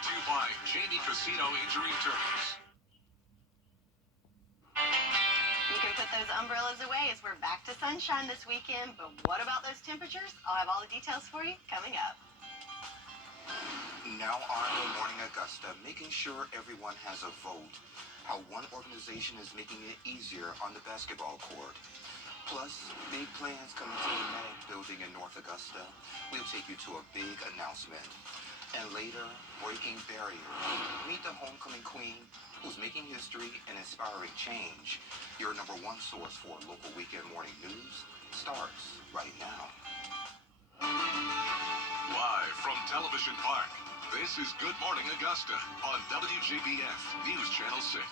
Brought to you by Jamie Casino Injury Attorneys. You can put those umbrellas away as we're back to sunshine this weekend, but what about those temperatures? I'll have all the details for you coming up. Now on Good Morning Augusta, making sure everyone has a vote. How one organization is making it easier on the basketball court. Plus, big plans coming to the Mag building in North Augusta. We'll take you to a big announcement. And later, breaking barriers. Meet the homecoming queen who's making history and inspiring change. Your number one source for local weekend morning news starts right now. Live from Television Park, this is Good Morning Augusta on WJBF News Channel 6.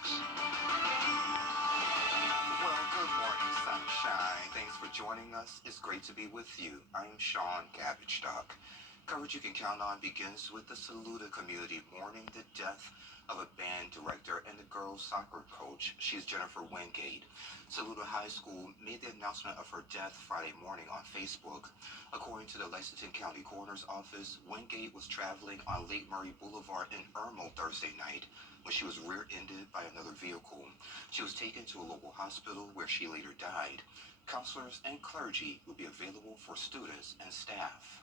Well, good morning, sunshine. Thanks for joining us. It's great to be with you. I'm Sean Cabbage-Stock. Coverage you can count on begins with the Saluda community mourning the death of a band director and the girls' soccer coach. She's Jennifer Wingate. Saluda High School made the announcement of her death Friday morning on Facebook. According to the Lexington County Coroner's Office, Wingate was traveling on Lake Murray Boulevard in Irmo Thursday night when she was rear-ended by another vehicle. She was taken to a local hospital where she later died. Counselors and clergy will be available for students and staff.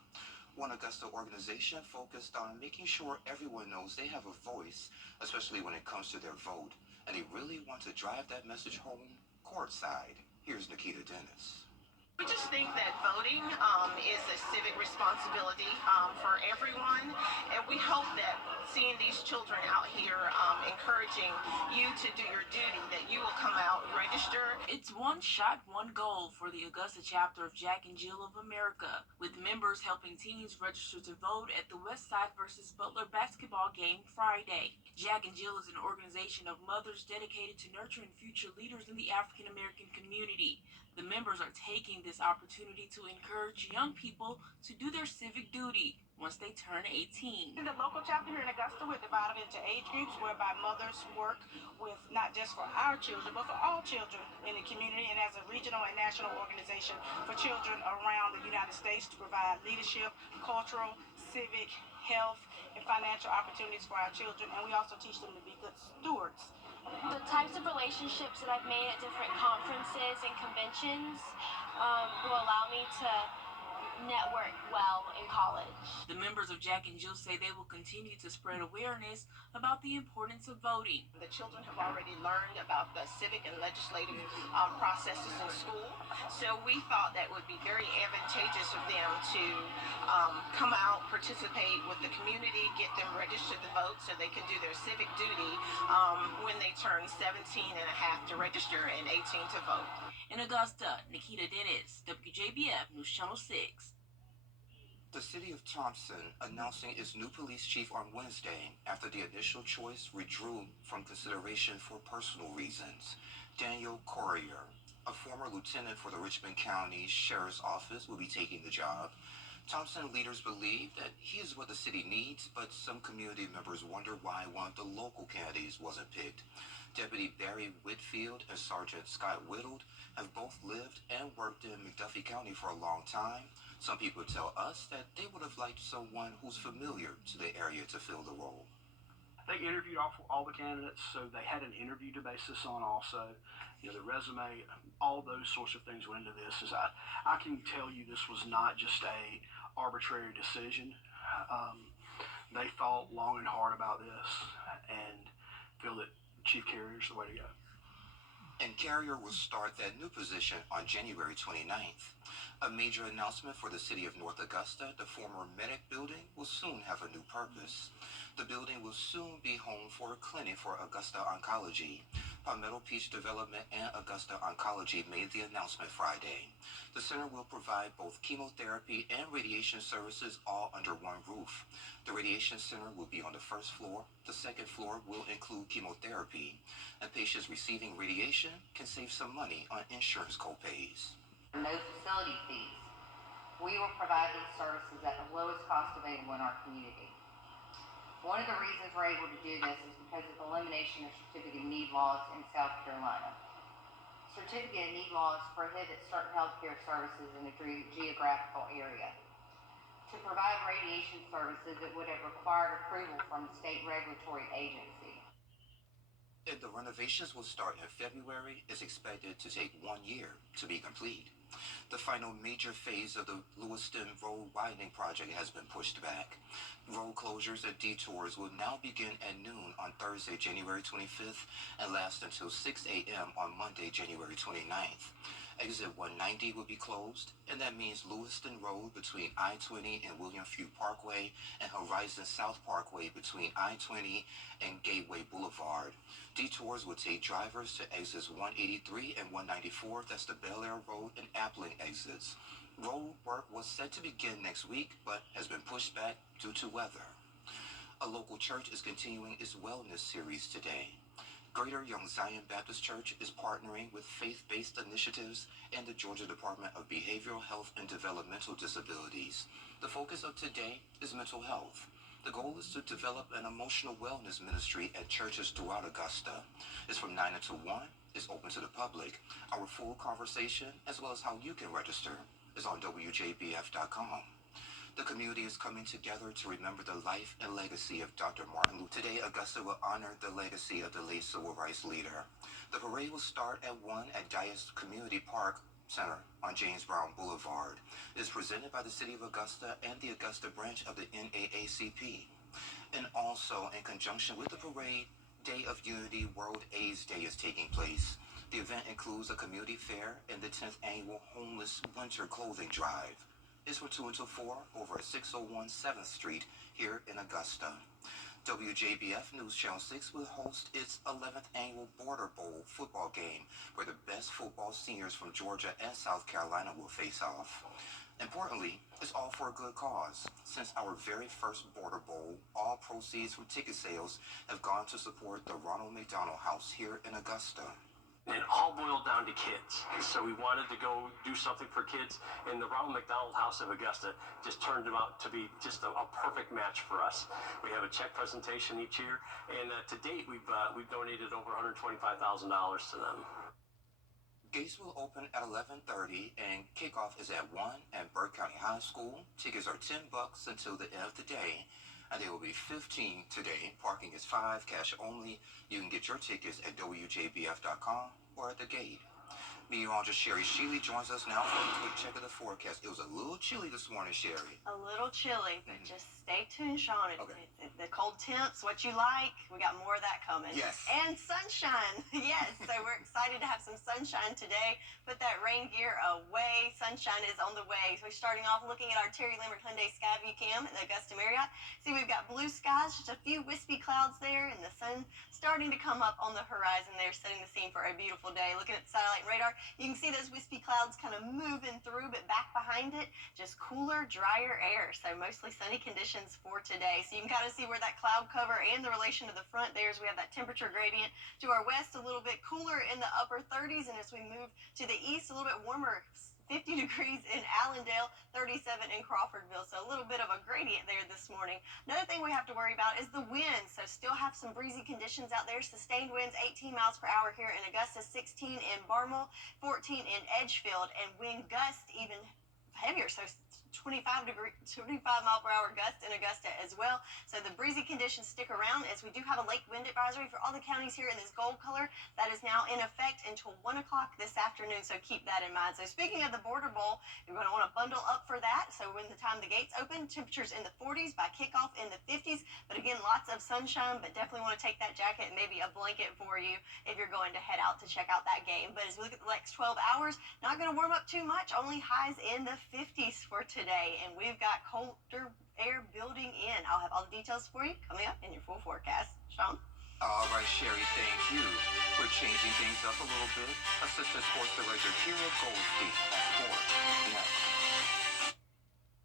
One Augusta organization focused on making sure everyone knows they have a voice, especially when it comes to their vote, and they really want to drive that message home courtside. Here's Nikita Dennis. We just think that voting is a civic responsibility for everyone, and we hope that seeing these children out here encouraging you to do your duty, that you will come out, register. It's one shot, one goal for the Augusta chapter of Jack and Jill of America, with members helping teens register to vote at the Westside versus Butler basketball game Friday. Jack and Jill is an organization of mothers dedicated to nurturing future leaders in the African American community. The members are taking this opportunity to encourage young people to do their civic duty once they turn 18. In the local chapter here in Augusta, we're divided into age groups whereby mothers work with not just for our children, but for all children in the community, and as a regional and national organization for children around the United States to provide leadership, cultural, civic, health, and financial opportunities for our children, and we also teach them to be good stewards. The types of relationships that I've made at different conferences and conventions will allow me to network well in college. The members of Jack and Jill say they will continue to spread awareness about the importance of voting. The children have already learned about the civic and legislative processes in school, so we thought that would be very advantageous of them to come out, participate with the community, get them registered to vote so they can do their civic duty when they turn 17 and a half to register and 18 to vote. In Augusta, Nikita Dennis, WJBF News Channel 6. The city of Thompson announcing its new police chief on Wednesday after the initial choice withdrew from consideration for personal reasons. Daniel Corrier, a former lieutenant for the Richmond County Sheriff's Office, will be taking the job. Thompson leaders believe that he is what the city needs, but some community members wonder why one of the local candidates wasn't picked. Deputy Barry Whitfield and Sergeant Scott Whittled have both lived and worked in McDuffie County for a long time. Some people tell us that they would have liked someone who's familiar to the area to fill the role. They interviewed all the candidates, so they had an interview to base this on also. You know, the resume, all those sorts of things went into this. I can tell you this was not just a arbitrary decision. They thought long and hard about this and feel that Chief Carrier is the way to go. And Carrier will start that new position on January 29th. A major announcement for the city of North Augusta, the former Medic building will soon have a new purpose. The building will soon be home for a clinic for Augusta Oncology. Palmetto Peach Development and Augusta Oncology made the announcement Friday. The center will provide both chemotherapy and radiation services all under one roof. The radiation center will be on the first floor. The second floor will include chemotherapy, and patients receiving radiation can save some money on insurance copays. No facility fees. We will provide these services at the lowest cost available in our community. One of the reasons we're able to do this is because of the elimination of certificate of need laws in South Carolina. Certificate of need laws prohibit certain healthcare services in a geographical area. To provide radiation services, it would have required approval from the state regulatory agency. And the renovations will start in February, is expected to take 1 year to be complete. The final major phase of the Lewiston Road widening project has been pushed back. Road closures and detours will now begin at noon on Thursday, January 25th, and last until 6 a.m. on Monday, January 29th. Exit 190 will be closed, and that means Lewiston Road between I-20 and William Few Parkway and Horizon South Parkway between I-20 and Gateway Boulevard. Detours will take drivers to exits 183 and 194, that's the Bel Air Road and Appling exits. Road work was set to begin next week, but has been pushed back due to weather. A local church is continuing its wellness series today. Greater Young Zion Baptist Church is partnering with faith-based initiatives and the Georgia Department of Behavioral Health and Developmental Disabilities. The focus of today is mental health. The goal is to develop an emotional wellness ministry at churches throughout Augusta. It's from 9 until 1. It's open to the public. Our full conversation, as well as how you can register, is on WJBF.com. The community is coming together to remember the life and legacy of Dr. Martin Luther. Today, Augusta will honor the legacy of the late civil rights leader. The parade will start at 1 at Dias Community Park Center on James Brown Boulevard. It is presented by the City of Augusta and the Augusta branch of the NAACP. And also, in conjunction with the parade, Day of Unity World AIDS Day is taking place. The event includes a community fair and the 10th annual Homeless Winter Clothing Drive. It's from 2 until 4 over at 601 7th Street here in Augusta. WJBF News Channel 6 will host its 11th annual Border Bowl football game, where the best football seniors from Georgia and South Carolina will face off. Importantly, it's all for a good cause. Since our very first Border Bowl, all proceeds from ticket sales have gone to support the Ronald McDonald House here in Augusta. It all boiled down to kids. So we wanted to go do something for kids, and the Ronald McDonald House of Augusta just turned out to be just a perfect match for us. We have a check presentation each year, and to date, we've donated over $125,000 to them. Gates will open at 11:30 and kickoff is at 1 at Burke County High School. Tickets are $10 until the end of the day, and there will be 15 today. Parking is $5, cash only. You can get your tickets at WJBF.com or at the gate. Meteorologist Sherry Sheely joins us now for a quick check of the forecast. It was a little chilly this morning, Sherry. A little chilly, but just stay tuned, Sean. Okay. The cold temps, what you like. We got more of that coming. Yes. And sunshine. Yes. So we're excited to have some sunshine today. Put that rain gear away. Sunshine is on the way. So we're starting off looking at our Terry Lambert Hyundai Skyview Cam at the Augusta Marriott. See, we've got blue skies, just a few wispy clouds there, and the sun starting to come up on the horizon there, setting the scene for a beautiful day. Looking at the satellite radar, you can see those wispy clouds kind of moving through, but back behind it, just cooler, drier air. So mostly sunny conditions for today. So you can kind of see where that cloud cover and the relation to the front there is we have that temperature gradient to our west, a little bit cooler in the upper 30s, and as we move to the east, a little bit warmer, 50 degrees in Allendale, 37 in Crawfordville. So a little bit of a gradient there this morning. Another thing we have to worry about is the wind. So still have some breezy conditions out there. Sustained winds 18 miles per hour here in Augusta, 16 in Barmel, 14 in Edgefield, and wind gust even heavier. So 25 mile per hour gust in Augusta as well. So the breezy conditions stick around as we do have a lake wind advisory for all the counties here in this gold color that is now in effect until 1 o'clock this afternoon. So keep that in mind. So speaking of the Border Bowl, you're going to want to bundle up for that. So when the time the gates open, temperatures in the 40s, by kickoff in the 50s. But again, lots of sunshine, but definitely want to take that jacket and maybe a blanket for you if you're going to head out to check out that game. But as we look at the next 12 hours, not going to warm up too much, only highs in the 50s for today. And we've got colder air building in. I'll have all the details for you coming up in your full forecast. Sean? All right, Sherry, thank you. We're changing things up a little bit. Assistant Sports Director Kira Goldstein at Sports Next.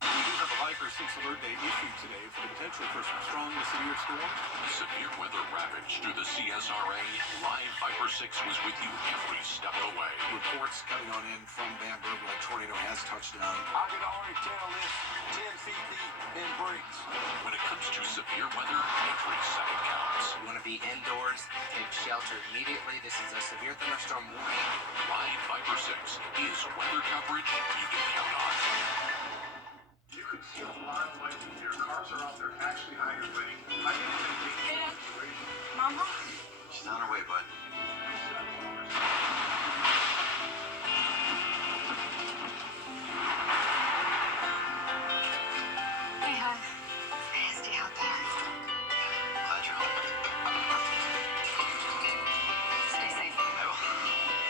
We do have a Viper 6 alert day issued today for the potential for some strong to severe storms. Severe weather ravaged through the CSRA. Live Viper 6 was with you every step of the way. Reports coming on in from Bamberg where a tornado has touched down. I can already tell this 10 feet deep in breaks. When it comes to severe weather, every second counts. You want to be indoors, take shelter immediately. This is a severe thunderstorm warning. Live Viper 6 is weather coverage you can count on. You could see Temperatures flying away from here. Cars are out there actually hiding rain. I think it's a Yeah. situation. Mama? She's on her way, bud. Hey, hon. Nasty out there. Glad you're home. Stay safe. I will.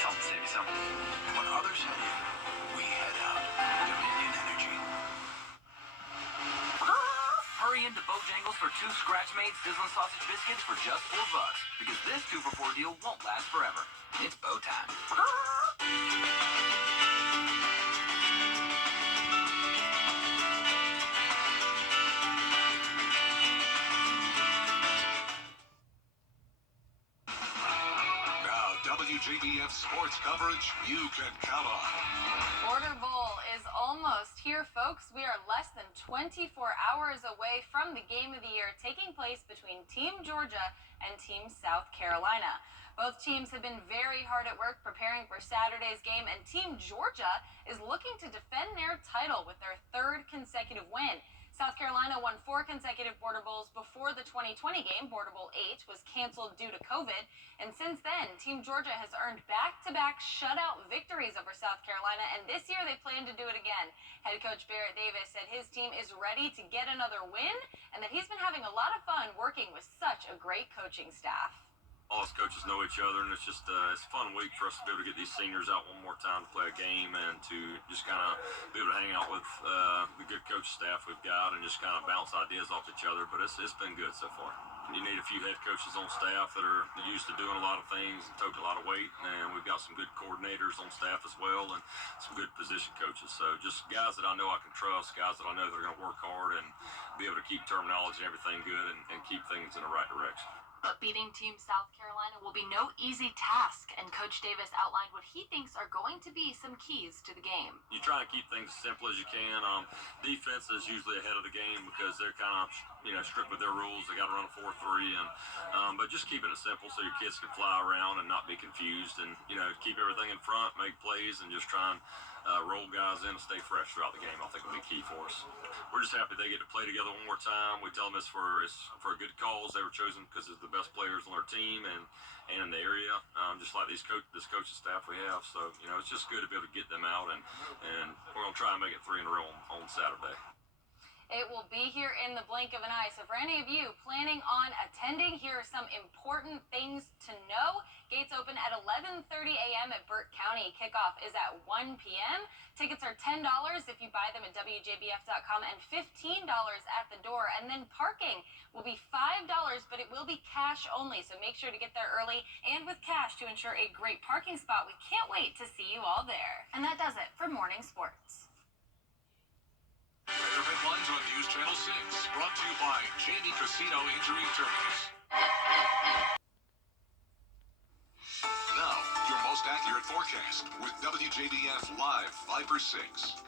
Tell them to save you some. And when others head in, we head out. Dominion Energy. Hurry into Bojangles for 2 scratch-made sizzling sausage biscuits for just $4. Because this 2-for-4 deal won't last forever. It's bow time. Now, WJBF sports coverage you can count on. Border Bowl is almost here, folks. We are less than 24 hours away from the game of the year taking place between Team Georgia and Team South Carolina. Both teams have been very hard at work preparing for Saturday's game, and Team Georgia is looking to defend their title with their 3rd consecutive win. South Carolina won 4 consecutive Border Bowls before the 2020 game. Border Bowl 8 was canceled due to COVID. And since then, Team Georgia has earned back-to-back shutout victories over South Carolina, and this year they plan to do it again. Head coach Barrett Davis said his team is ready to get another win, and that he's been having a lot of fun working with such a great coaching staff. All us coaches know each other, and it's just it's a fun week for us to be able to get these seniors out one more time to play a game and to just kind of be able to hang out with the good coach staff we've got and just kind of bounce ideas off each other. But it's been good so far. You need a few head coaches on staff that are used to doing a lot of things and toting a lot of weight, and we've got some good coordinators on staff as well and some good position coaches. So just guys that I know I can trust, guys that I know that are going to work hard and be able to keep terminology and everything good and keep things in the right direction. But beating Team South Carolina will be no easy task, and Coach Davis outlined what he thinks are going to be some keys to the game. You try and keep things as simple as you can. Defense is usually ahead of the game because they're kind of strict with their rules. They got to run a 4-3, and but just keep it as simple so your kids can fly around and not be confused, and keep everything in front, make plays, and just try and roll guys in and stay fresh throughout the game. I think will be key for us. We're just happy they get to play together one more time. We tell them it's for a good cause. They were chosen because it's the best players on their team and in the area, just like this coaching staff we have. So it's just good to be able to get them out, and we're gonna try and make it 3 in a row on Saturday. It will be here in the blink of an eye. So for any of you planning on attending, here are some important things to know. Gates open at 11:30 a.m. at Burt County. Kickoff is at 1 p.m. Tickets are $10 if you buy them at WJBF.com and $15 at the door. And then parking will be $5, but it will be cash only. So make sure to get there early and with cash to ensure a great parking spot. We can't wait to see you all there. And that does it for Morning Sports. Weather headlines on News Channel 6, brought to you by Jamie Casino Injury Attorneys. Now, your most accurate forecast with WJBF Live 5/6.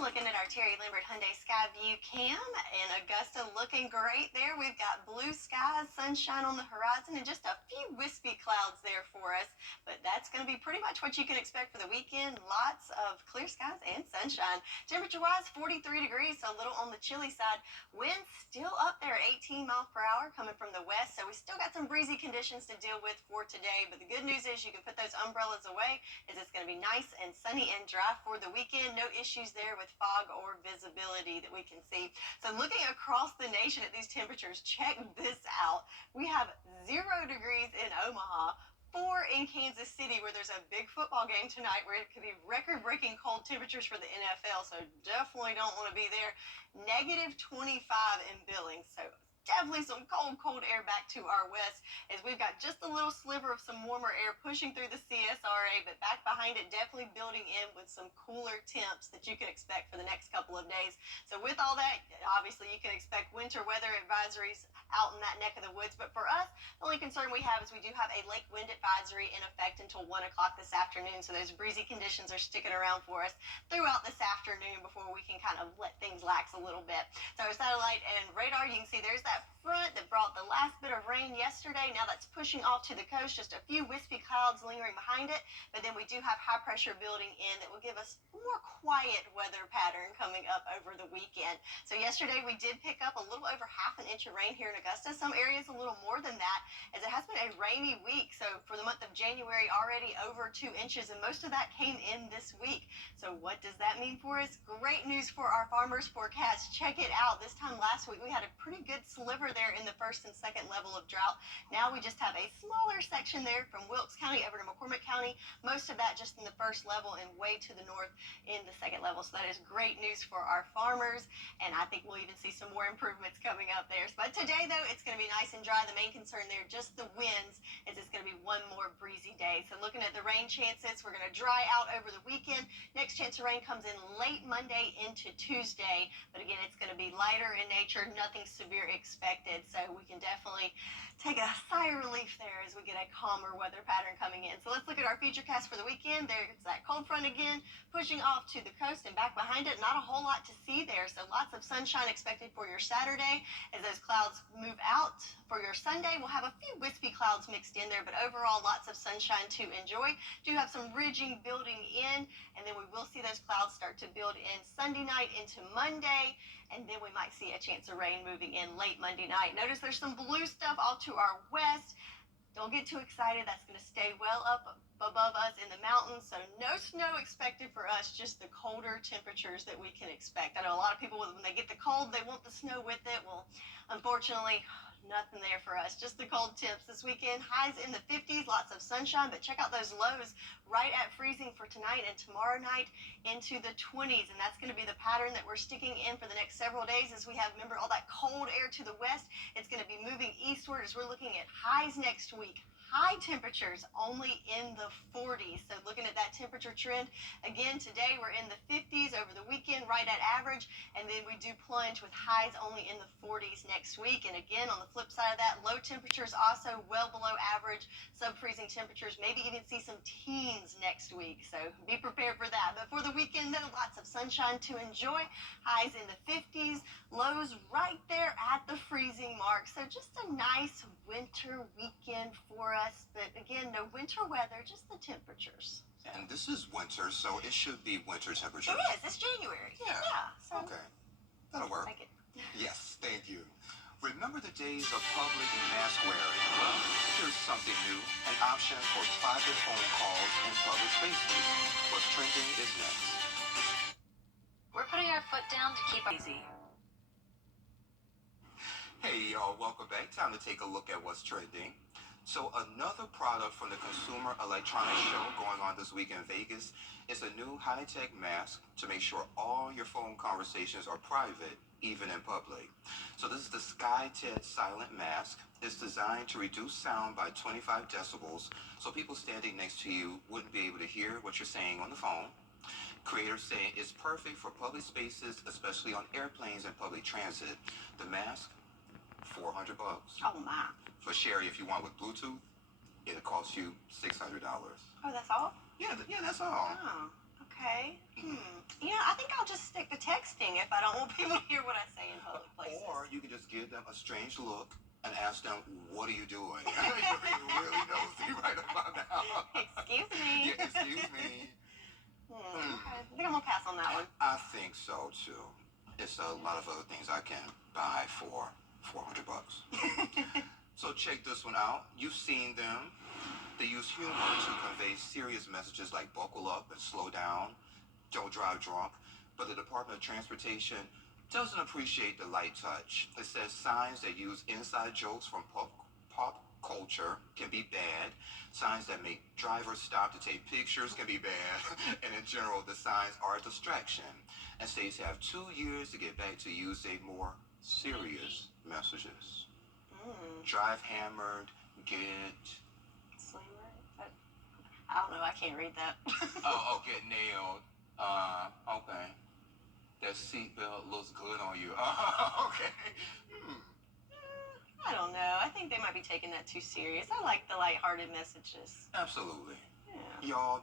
Looking at our Terry Lambert Hyundai Skyview cam in Augusta, looking great there. We've got blue skies, sunshine on the horizon, and just a few wispy clouds there for us. But that's going to be pretty much what you can expect for the weekend. Lots of clear skies and sunshine. Temperature-wise, 43 degrees, so a little on the chilly side. Wind still up there at 18 miles per hour coming from the west, so we still got some breezy conditions to deal with for today. But the good news is you can put those umbrellas away, as it's going to be nice and sunny and dry for the weekend. No issues there with fog or visibility that we can see. So looking across the nation at these temperatures, check this out. We have 0 degrees in Omaha, 4 in Kansas City, where there's a big football game tonight where it could be record-breaking cold temperatures for the NFL, so definitely don't want to be there. -25 in Billings, so definitely some cold air back to our west, as we've got just a little sliver of some warmer air pushing through the CSRA, but back behind it definitely building in with some cooler temps that you can expect for the next couple of days. So with all that, obviously you can expect winter weather advisories out in that neck of the woods, but for us, the only concern we have is we do have a lake wind advisory in effect until 1 o'clock this afternoon, so those breezy conditions are sticking around for us throughout this afternoon before we can kind of let things lax a little bit. So our satellite and radar, you can see there's that that front that brought the last bit of rain yesterday. Now that's pushing off to the coast, just a few wispy clouds lingering behind it. But then we do have high pressure building in that will give us a more quiet weather pattern coming up over the weekend. So yesterday we did pick up a little over half an inch of rain here in Augusta. Some areas a little more than that, as it has been a rainy week. So for the month of January, already over 2 inches, and most of that came in this week. So what does that mean for us? Great news for our farmers forecast. Check it out. This time last week, we had a pretty good sliver there in the first and second level of drought. Now we just have a smaller section there from Wilkes County over to McCormick County. Most of that just in the first level and way to the north in the second level. So that is great news for our farmers. And I think we'll even see some more improvements coming up there. But today, though, it's going to be nice and dry. The main concern there, just the winds, is it's going to be one more breezy day. So looking at the rain chances, we're going to dry out over the weekend. Next chance of rain comes in late Monday into Tuesday. But again, it's going to be lighter in nature, nothing severe expected. So we can definitely take a sigh of relief there as we get a calmer weather pattern coming in. So let's look at our futurecast for the weekend. There's that cold front again, pushing off to the coast and back behind it. Not a whole lot to see there. So lots of sunshine expected for your Saturday as those clouds move out. For your Sunday, we'll have a few wispy clouds mixed in there, but overall lots of sunshine to enjoy. Do have some ridging building in, and then we will see those clouds start to build in Sunday night into Monday, and then we might see a chance of rain moving in late Monday night. Notice there's some blue stuff all to our west. Don't get too excited. That's going to stay well up above us in the mountains. So no snow expected for us, just the colder temperatures that we can expect. I know a lot of people, when they get the cold, they want the snow with it. Well, unfortunately, nothing there for us. Just the cold temps this weekend. Highs in the 50s, lots of sunshine, but check out those lows right at freezing for tonight and tomorrow night into the 20s. And that's going to be the pattern that we're sticking in for the next several days as we have, remember, all that cold air to the west. It's going to be moving eastward as we're looking at highs next week. High temperatures only in the 40s. So looking at that temperature trend, again, today we're in the 50s, over the weekend right at average, and then we do plunge with highs only in the 40s next week. And again, on the flip side of that, low temperatures also well below average, sub-freezing temperatures, maybe even see some teens next week. So be prepared for that. But for the weekend, though, lots of sunshine to enjoy. Highs in the 50s, lows right there at the freezing mark. So just a nice winter weekend for us. But again, no winter weather, just the temperatures. And this is winter, so it should be winter temperatures. It is. It's January. Yeah. So Okay. That'll work. like it. Yes, thank you. Remember the days of public mask wearing? Well, here's something new, an option for private phone calls in public spaces. What's trending is next. We're putting our foot down to keep easy. Hey y'all, welcome back. Time to take a look at what's trending. So another product from the Consumer Electronics Show going on this week in Vegas is a new high-tech mask to make sure all your phone conversations are private, even in public. So this is the SkyTed Silent Mask. It's designed to reduce sound by 25 decibels, so people standing next to you wouldn't be able to hear what you're saying on the phone. Creators say it's perfect for public spaces, especially on airplanes and public transit. The mask, $400. Oh my. For Sherry, if you want with Bluetooth, it'll cost you $600. Oh, that's all? Yeah, that's all. Oh, okay. Yeah, I think I'll just stick to texting if I don't want people to hear what I say in public places. Or you can just give them a strange look and ask them, what are you doing? You're really nosy right about now. Excuse me. Yeah, excuse me. Okay. I think I'm going to pass on that one. I think so, too. It's a lot of other things I can buy for $400. So check this one out. You've seen them. They use humor to convey serious messages like buckle up and slow down, don't drive drunk. But the Department of Transportation doesn't appreciate the light touch. It says signs that use inside jokes from pop culture can be bad. Signs that make drivers stop to take pictures can be bad. And in general, the signs are a distraction. And states have 2 years to get back to using more serious messages. Drive hammered, get... Slaver? I don't know. I can't read that. Oh, get nailed. Okay. That seatbelt looks good on you. Okay. I don't know. I think they might be taking that too serious. I like the lighthearted messages. Absolutely. Yeah. Y'all,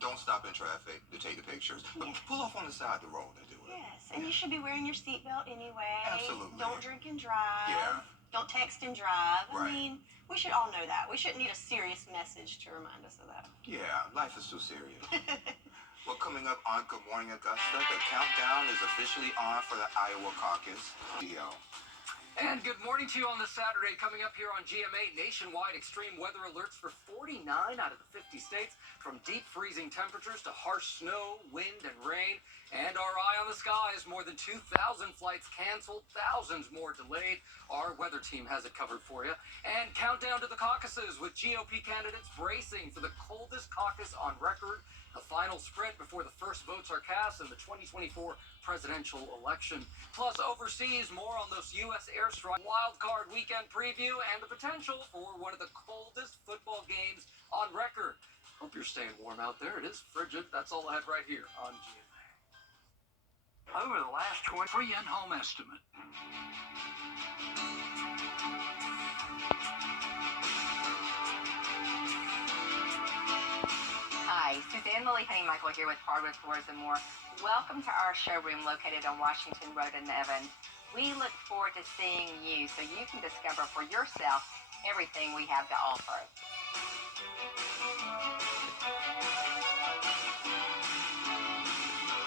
Don't stop in traffic to take the pictures. But pull off on the side of the road to do it. Yes, and you should be wearing your seatbelt anyway. Absolutely. Don't drink and drive. Yeah. Don't text and drive. Right. I mean, we should all know that. We shouldn't need a serious message to remind us of that. Yeah, life is too serious. Well, coming up on Good Morning Augusta, the countdown is officially on for the Iowa caucus. And good morning to you on this Saturday. Coming up here on GMA, nationwide extreme weather alerts for 49 out of the 50 states, from deep freezing temperatures to harsh snow, wind, and rain. And our eye on the skies, more than 2,000 flights canceled, thousands more delayed. Our weather team has it covered for you. And countdown to the caucuses, with GOP candidates bracing for the coldest caucus on record. A final sprint before the first votes are cast in the 2024 presidential election. Plus, overseas, more on those U.S. airstrike, wild card weekend preview, and the potential for one of the coldest football games on record. Hope you're staying warm out there. It is frigid. That's all I had right here on GMA. Over the last 20, free in-home estimate. Hi, Suzanne Lily Honeymichael here with Hardwood Floors and More. Welcome to our showroom located on Washington Road in Evans. We look forward to seeing you so you can discover for yourself everything we have to offer.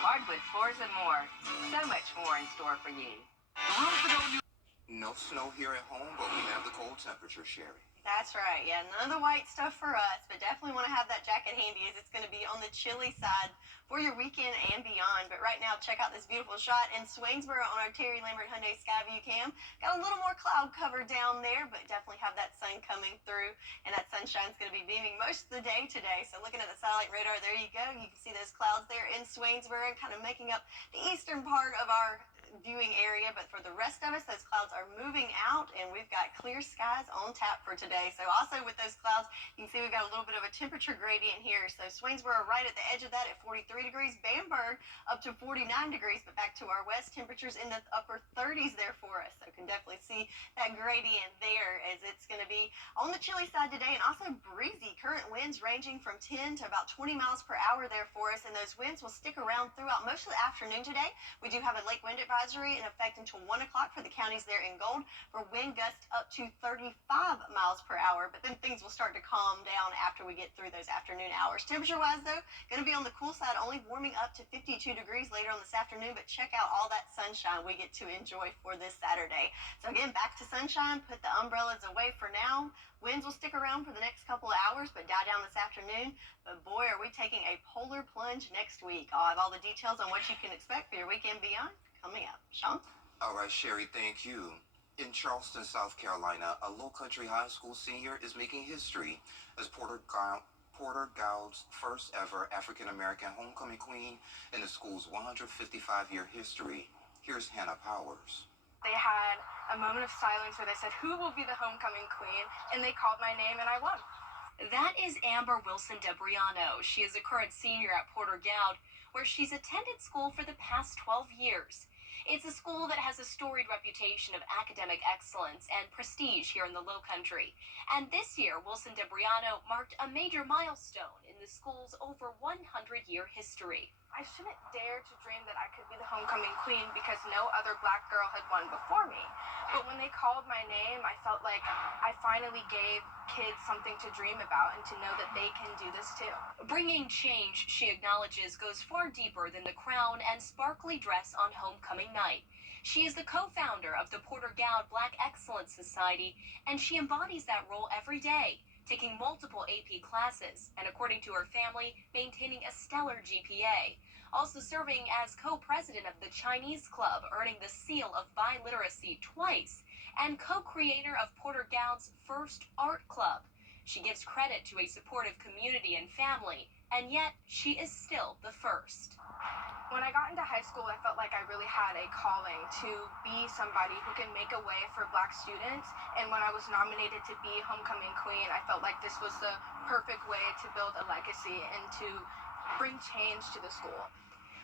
Hardwood Floors and More. So much more in store for you. No snow here at home, but we have the cold temperature, Sherry. That's right. Yeah, none of the white stuff for us, but definitely want to have that jacket handy, as it's going to be on the chilly side for your weekend and beyond. But right now, check out this beautiful shot in Swainsboro on our Terry Lambert Hyundai Skyview cam. Got a little more cloud cover down there, but definitely have that sun coming through, and that sunshine's going to be beaming most of the day today. So looking at the satellite radar, there you go. You can see those clouds there in Swainsboro, kind of making up the eastern part of our viewing area, but for the rest of us, those clouds are moving out, and we've got clear skies on tap for today. So also with those clouds, you can see we've got a little bit of a temperature gradient here. So Swainsboro right at the edge of that at 43 degrees, Bamberg up to 49 degrees, but back to our west, temperatures in the upper 30s there for us. So can definitely see that gradient there, as it's going to be on the chilly side today, and also breezy. Current winds ranging from 10 to about 20 miles per hour there for us, and those winds will stick around throughout most of the afternoon today. We do have a lake wind advisory in effect until 1 o'clock for the counties there in gold, for wind gusts up to 35 miles per hour, but then things will start to calm down after we get through those afternoon hours. Temperature-wise, though, going to be on the cool side, only warming up to 52 degrees later on this afternoon, but check out all that sunshine we get to enjoy for this Saturday. So again, back to sunshine, put the umbrellas away for now. Winds will stick around for the next couple of hours, but die down this afternoon. But boy, are we taking a polar plunge next week. I'll have all the details on what you can expect for your weekend beyond coming up. Sean? All right, Sherry, thank you. In Charleston, South Carolina, a Low Country High School senior is making history as Porter Gowd's first ever African-American homecoming queen in the school's 155-year history. Here's Hannah Powers. They had a moment of silence where they said, "Who will be the homecoming queen?" And they called my name and I won. That is Amber Wilson DeBriano. She is a current senior at Porter Gowd, where she's attended school for the past 12 years. It's a school that has a storied reputation of academic excellence and prestige here in the Low Country. And this year, Wilson DeBriano marked a major milestone in the school's over 100-year history. I shouldn't dare to dream that I could be the homecoming queen because no other black girl had won before me. But when they called my name, I felt like I finally gave kids something to dream about and to know that they can do this too. Bringing change, she acknowledges, goes far deeper than the crown and sparkly dress on homecoming night. She is the co-founder of the Porter Gowd Black Excellence Society, and she embodies that role every day, taking multiple AP classes, and according to her family, maintaining a stellar GPA. Also serving as co-president of the Chinese Club, earning the seal of biliteracy twice, and co-creator of Porter Gowd's first art club. She gives credit to a supportive community and family, and yet she is still the first. When I got into high school, I felt like I really had a calling to be somebody who can make a way for black students. And when I was nominated to be homecoming queen, I felt like this was the perfect way to build a legacy and to bring change to the school.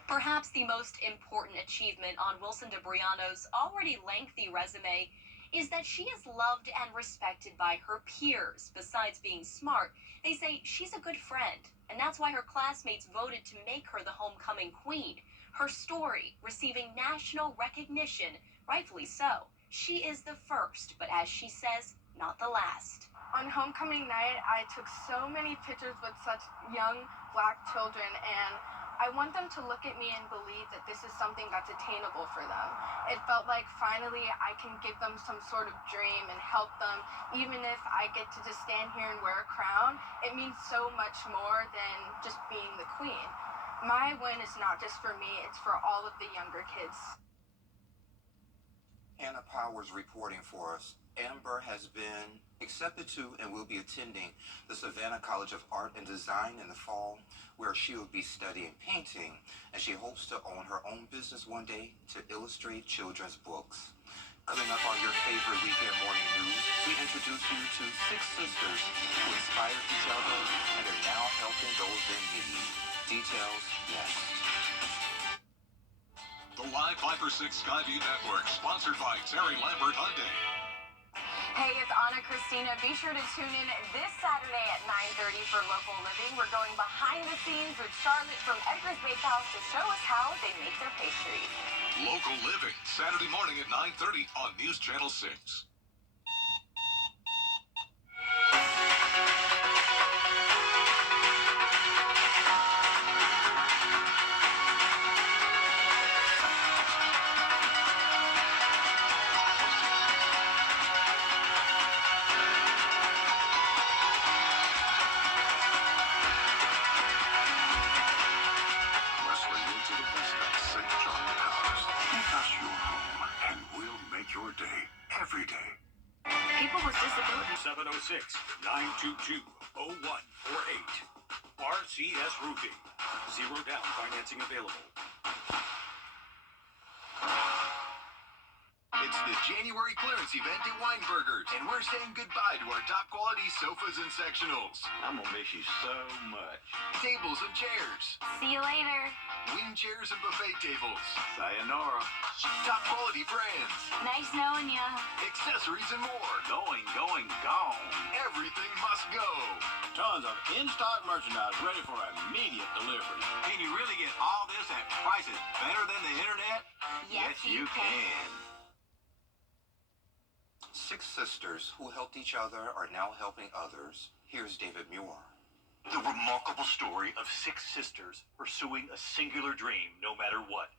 Perhaps the most important achievement on Wilson DeBriano's already lengthy resume is that she is loved and respected by her peers. Besides being smart, they say she's a good friend. and that's why her classmates voted to make her the homecoming queen. Her story receiving national recognition, rightfully so. She is the first, but as she says, not the last. On homecoming night, I took so many pictures with such young Black children, and I want them to look at me and believe that this is something that's attainable for them. It felt like finally I can give them some sort of dream and help them. Even if I get to just stand here and wear a crown, it means so much more than just being the queen. My win is not just for me, it's for all of the younger kids. Hannah Powers reporting for us. Amber has been accepted to and will be attending the Savannah College of Art and Design in the fall, where she will be studying painting, and she hopes to own her own business one day to illustrate children's books. Coming up on your favorite weekend morning news, we introduce you to 6 sisters who inspired each other and are now helping those in need. Details next. The Live Viper 6 Skyview Network, sponsored by Terry Lambert Hyundai. Hey, it's Anna Christina. Be sure to tune in this Saturday at 9:30 for Local Living. We're going behind the scenes with Charlotte from Edgar's Bakehouse to show us how they make their pastries. Local Living, Saturday morning at 9:30 on News Channel 6. Your day, every day. People with disabilities. 706-922-0148. RCS Roofing. Zero down financing available. It's the January clearance event at Weinberger's, and we're saying goodbye to our top quality sofas and sectionals. I'm gonna miss you so much. Tables and chairs. See you later. Wing chairs and buffet tables. Sayonara. Top quality brands. Nice knowing ya. Accessories and more. Gone. Everything must go. Tons of in-stock merchandise ready for immediate delivery. Can you really get all this at prices better than the internet? Yes, you can. 6 sisters who helped each other are now helping others. Here's David Muir. The remarkable story of 6 sisters pursuing a singular dream no matter what.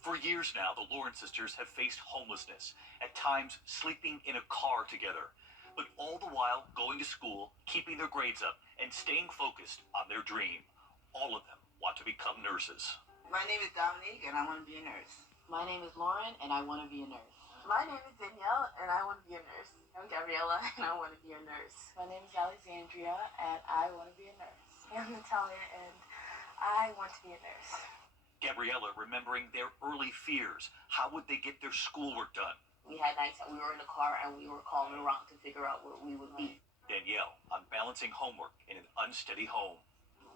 For years now, the Lawrence sisters have faced homelessness, at times sleeping in a car together, but all the while going to school, keeping their grades up, and staying focused on their dream. All of them want to become nurses. My name is Dominique, and I want to be a nurse. My name is Lauren, and I want to be a nurse. My name is Danielle, and I want to be a nurse. I'm Gabriella, and I want to be a nurse. My name is Alexandria, and I want to be a nurse. I'm Natalia, and I want to be a nurse. Gabriella remembering their early fears. How would they get their schoolwork done? We had nights that we were in the car and we were calling around to figure out where we would be. Danielle on balancing homework in an unsteady home.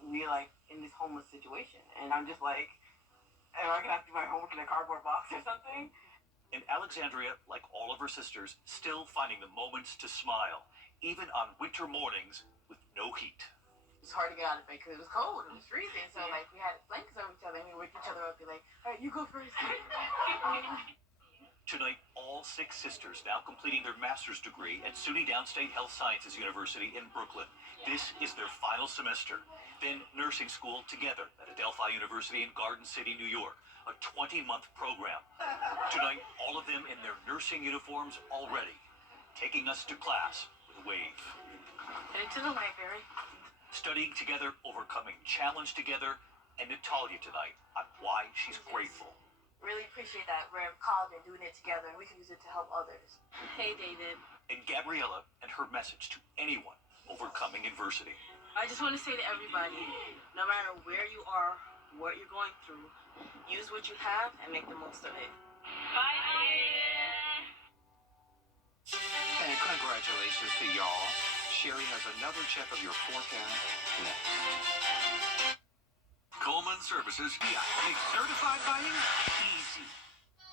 We're like in this homeless situation, and I'm just like, am I gonna have to do my homework in a cardboard box or something? And Alexandria, like all of her sisters, still finding the moments to smile, even on winter mornings with no heat. It's hard to get out of bed because it was cold, it was freezing, so like we had blankets over each other and we would wake each other up and be like, all right, you go first. Tonight, all 6 sisters now completing their master's degree at SUNY Downstate Health Sciences University in Brooklyn. This is their final semester. Then nursing school together at Adelphi University in Garden City, New York, a 20-month program. Tonight, all of them in their nursing uniforms already, taking us to class with a wave. Headed to the library. Studying together, overcoming challenge together, and Natalia tonight on why she's grateful. Really appreciate that we're in college and doing it together, and we can use it to help others. Hey, David. And Gabriella and her message to anyone overcoming adversity. I just want to say to everybody, no matter where you are, what you're going through, use what you have and make the most of it. Bye, David. And congratulations to y'all. Sherry has another check of your forecast next. Coleman Services. Make certified buying easy.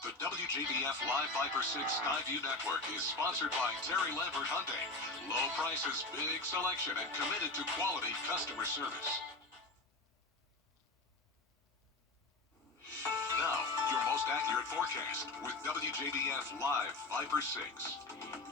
The WJBF Live Viper 6 Skyview Network is sponsored by Terry Lambert Hyundai. Low prices, big selection, and committed to quality customer service. forecast with WJBF Live Viper 6.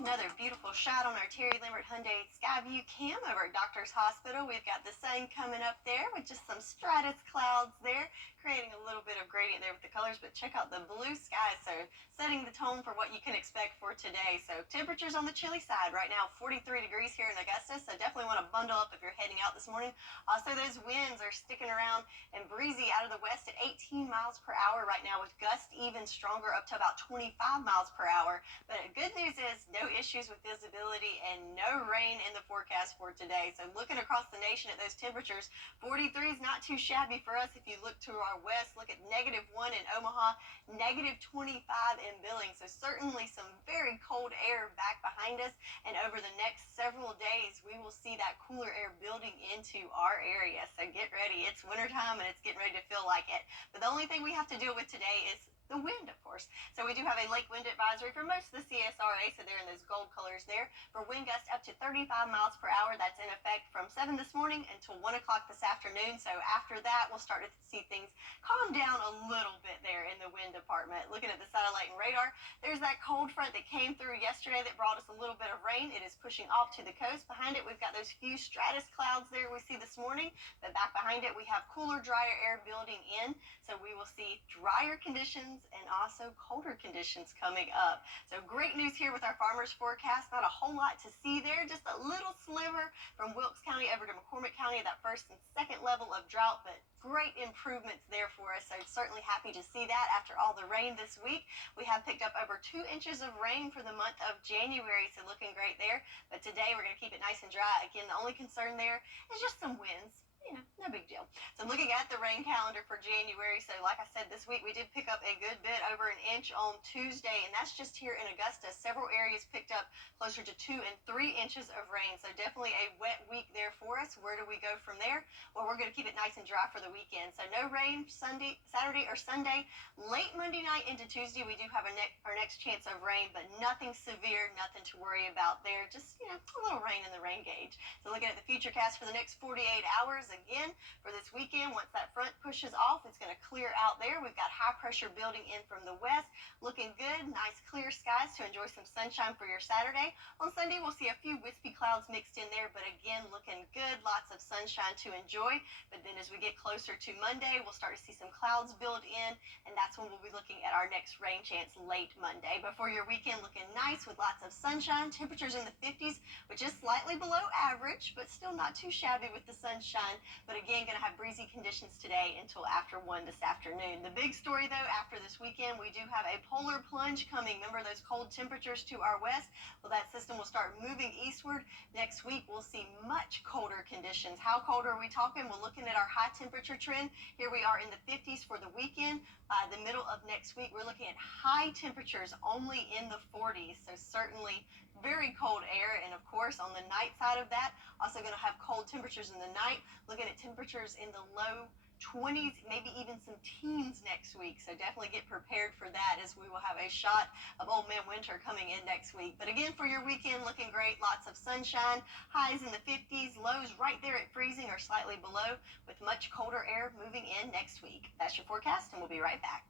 Another beautiful shot on our Terry Lambert Hyundai Skyview cam over at Doctor's Hospital. We've got the sun coming up there with just some stratus clouds there, creating a little bit of gradient there with the colors, but check out the blue sky. So setting the tone for what you can expect for today. So temperatures on the chilly side right now, 43 degrees here in Augusta, so definitely want to bundle up if you're heading out this morning. Also, those winds are sticking around and breezy out of the west at 18 miles per hour right now, with gusts even stronger up to about 25 miles per hour. But good news is no issues with visibility and no rain in the forecast for today. So looking across the nation at those temperatures, 43 is not too shabby for us. If you look to our west, look at -1 in Omaha, -25 in Billings. So certainly some very cold air back behind us. And over the next several days, we will see that cooler air building into our area. So get ready. It's wintertime and it's getting ready to feel like it. But the only thing we have to deal with today is the wind, of course. So we do have a lake wind advisory for most of the CSRA, so they're in those gold colors there, for wind gusts up to 35 miles per hour. That's in effect from 7 this morning until 1 o'clock this afternoon. So after that, we'll start to see things calm down a little bit there in the wind department. Looking at the satellite and radar, there's that cold front that came through yesterday that brought us a little bit of rain. It is pushing off to the coast. Behind it, we've got those few stratus clouds there we see this morning, but back behind it, we have cooler, drier air building in. So we will see drier conditions and also colder conditions coming up. So great news here with our farmers forecast. Not a whole lot to see there, just a little sliver from Wilkes County over to McCormick County, that first and second level of drought, but great improvements there for us. So certainly happy to see that after all the rain this week. We have picked up over 2 inches of rain for the month of January, so looking great there. But today we're going to keep it nice and dry. Again, the only concern there is just some winds. You know, no big deal. So looking at the rain calendar for January, so like I said, this week we did pick up a good bit, over an inch on Tuesday, and that's just here in Augusta. Several areas picked up closer to 2 and 3 inches of rain, so definitely a wet week there for us. Where do we go from there? Well, we're going to keep it nice and dry for the weekend. So no rain Saturday or Sunday. Late Monday night into Tuesday, we do have our next chance of rain, but nothing severe, nothing to worry about there. Just, you know, a little rain in the rain gauge. So looking at the futurecast for the next 48 hours, again, for this weekend, once that front pushes off, it's going to clear out there. We've got high pressure building in from the west. Looking good. Nice clear skies to enjoy some sunshine for your Saturday. On Sunday, we'll see a few wispy clouds mixed in there, but again, looking good. Lots of sunshine to enjoy. But then as we get closer to Monday, we'll start to see some clouds build in, and that's when we'll be looking at our next rain chance late Monday. But for your weekend, looking nice with lots of sunshine. Temperatures in the 50s, which is slightly below average, but still not too shabby with the sunshine. But again, going to have breezy conditions today until after 1 this afternoon. The big story, though, after this weekend, we do have a polar plunge coming. Remember those cold temperatures to our west? Well, that system will start moving eastward. Next week, we'll see much colder conditions. How cold are we talking? We're looking at our high temperature trend. Here we are in the 50s for the weekend. By the middle of next week, we're looking at high temperatures only in the 40s. So certainly very cold air. And of course, on the night side of that, also going to have cold temperatures in the night. Looking at temperatures in the low 20s, maybe even some teens next week. So definitely get prepared for that, as we will have a shot of old man winter coming in next week. But again, for your weekend, looking great. Lots of sunshine, highs in the 50s, lows right there at freezing or slightly below, with much colder air moving in next week. That's your forecast, and we'll be right back.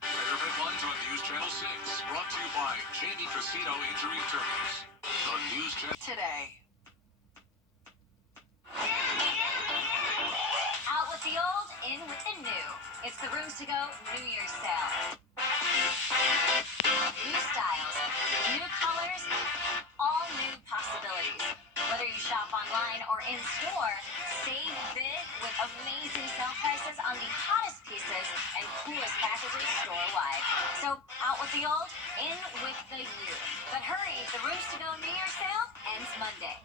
Weather headlines on News Channel 6, brought to you by Jamie Casino Injury Attorneys. The News Channel Today. Out with the old, in with the new. It's the Rooms to Go New Year's sale. New styles, new colors, all new possibilities. Whether you shop online or in store, save big with amazing sale prices on the hottest pieces and coolest packages store-wide. So out with the old, in with the new. But hurry, the Rooms to Go New Year's sale ends Monday.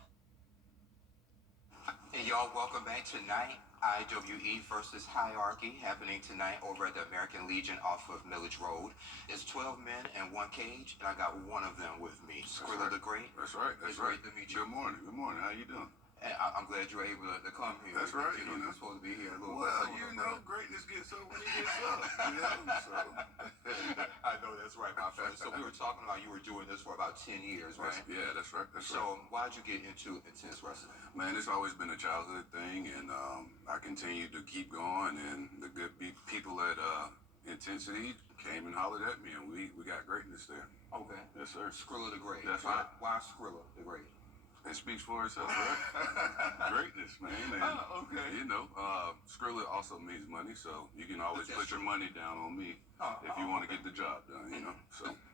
Hey y'all, welcome back tonight. IWE versus Hierarchy happening tonight over at the American Legion off of Millage Road. It's 12 men and 1 cage, and I got one of them with me, Squilla the Great. That's right. That's it's right. great to meet you. Good morning. Good morning. How you doing? And I'm glad you were able to come here. That's right. You know, you're supposed to be here a little well, bit. you know, greatness gets up when it gets up. You know, so. I know that's right, my friend. So we were talking about you were doing this for about 10 years, right? Yeah, that's right. That's so why'd you get into intense wrestling? Man, it's always been a childhood thing, and I continue to keep going. And the good people at Intensity came and hollered at me, and we got greatness there. Okay. Yes, sir. Skrilla the Great. That's why, right. Why Skrilla the Great? It speaks for itself, right? Greatness, man. And, okay. You know, Skrilla also means money, so you can always put your money down on me if you want to get the job done, you know.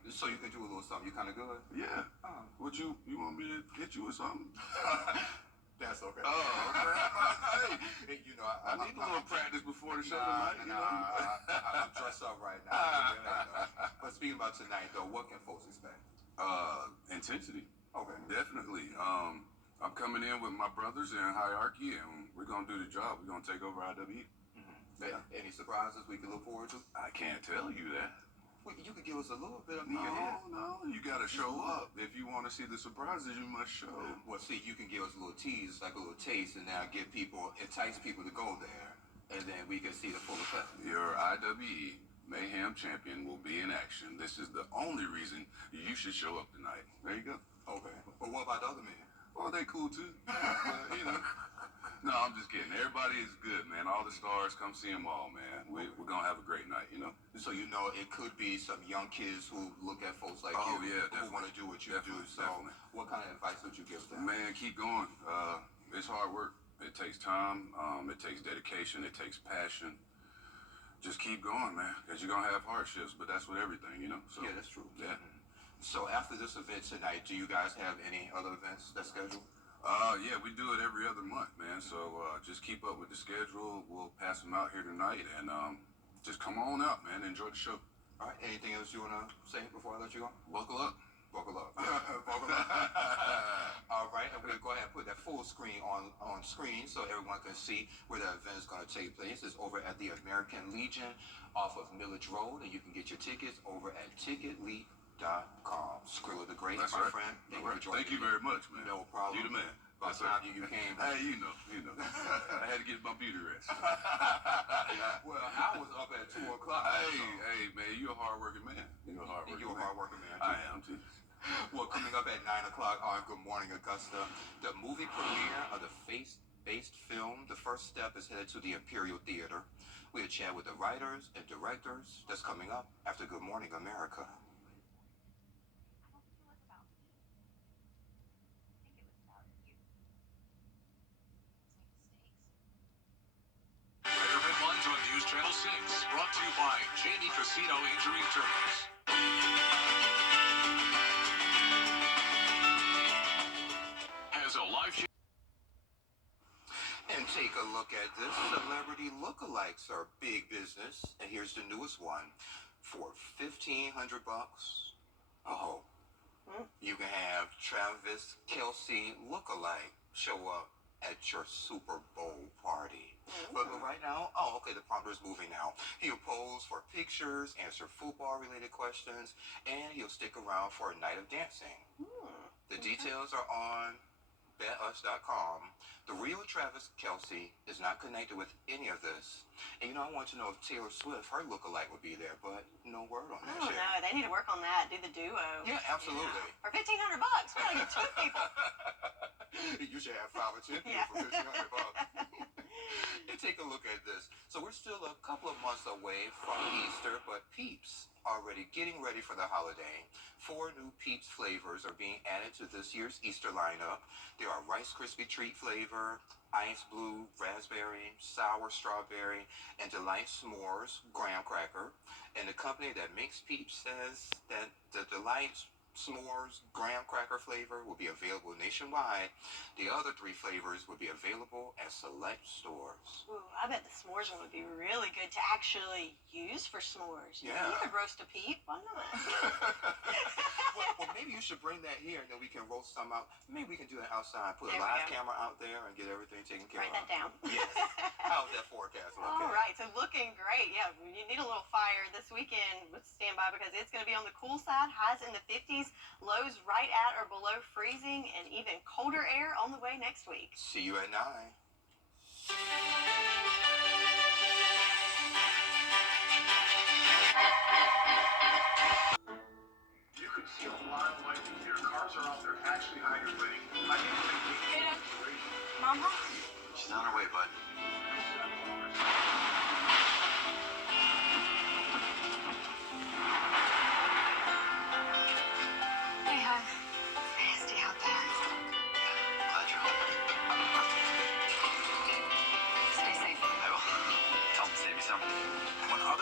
So you can do a little something. You kind of good? Yeah. What you want me to hit you with something? That's okay. Oh, okay. Hey, you know, I need a little practice before the show tonight, you know. I'm dressed up right now. But speaking about tonight, though, what can folks expect? Intensity. Okay. Definitely. I'm coming in with my brothers in hierarchy, and we're going to do the job. We're going to take over IWE. Yeah. Any surprises we can look forward to? I can't tell you that. Well, you could give us a little bit of your head. No. You got to show up. If you want to see the surprises, you must show. Well, see, you can give us a little tease, like a little taste, and now entice people to go there, and then we can see the full effect. Your IWE Mayhem champion will be in action. This is the only reason you should show up tonight. There you go. Okay. But what about the other men? Well, they cool too. You know. No, I'm just kidding. Everybody is good, man. All the stars, come see them all, man. We're going to have a great night, you know. So, you know, it could be some young kids who look at folks like you who want to do what you do. So, what kind of advice would you give them? Man, keep going. It's hard work. It takes time. It takes dedication. It takes passion. Just keep going, man, because you're going to have hardships, but that's with everything, you know. So, yeah, that's true. Yeah. So after this event tonight, do you guys have any other events that's scheduled? Yeah, we do it every other month, man. So just keep up with the schedule. We'll pass them out here tonight, and just come on out, man. Enjoy the show. All right. Anything else you want to say before I let you go? Buckle up. Buckle up. Buckle up. All right. And we'll go ahead and put that full screen on screen so everyone can see where the event is going to take place. It's over at the American Legion off of Millage Road, and you can get your tickets over at Ticketleap.com. Skrilla the Great, That's my right. friend. Thank you very much, man. No problem. You the man. By the time you came. Hey, you know. I had to get my beauty rest. Well, I was up at 2 o'clock. Hey, man, you're a hard-working man. You're a hard-working man, too. I am, too. Well, coming up at 9 o'clock on Good Morning Augusta, the movie premiere of the faith-based film, The First Step, is headed to the Imperial Theater. We'll chat with the writers and directors. That's coming up after Good Morning America. News Channel 6, brought to you by Jamie Casino Injury Attorneys. Has a live show. And take a look at this. Celebrity lookalikes are big business. And here's the newest one. For $1,500, you can have Travis Kelce lookalike show up at your Super Bowl party. But right now, the prompter is moving now. He'll pose for pictures, answer football-related questions, and he'll stick around for a night of dancing. The details are on betus.com. The real Travis Kelce is not connected with any of this. And I want to know if Taylor Swift, her lookalike, would be there, but no word on that. Oh, no, they need to work on that, do the duo. Yeah, absolutely. Yeah. For $1,500, we gotta get 2 people. You should have 5 or 10 people for $1,500. And take a look at this. So we're still a couple of months away from Easter, but Peeps already getting ready for the holiday. 4 new Peeps flavors are being added to this year's Easter lineup. There are Rice Krispie Treat flavor, Ice Blue, Raspberry, Sour Strawberry, and Delight S'mores Graham Cracker. And the company that makes Peeps says that the Delight S'mores Graham Cracker flavor will be available nationwide. The other 3 flavors will be available at select stores. Ooh, I bet the s'mores one would be really good to actually use for s'mores. Yeah. You could roast a peep. Why not? well, maybe you should bring that here, and then we can roast some out. Maybe we can do it outside, put There a we live go. camera out there, and get everything taken care Write of. that down. Yes. How's that forecast looking? All right, so looking great. Yeah, you need a little fire this weekend. Stand by because it's going to be on the cool side. Highs in the 50s, lows right at or below freezing, and even colder air on the way next week. See you at 9. You could see a lot of life here. Cars are out there actually hydrating. I need to make a situation. Mama? She's on her way, bud. when others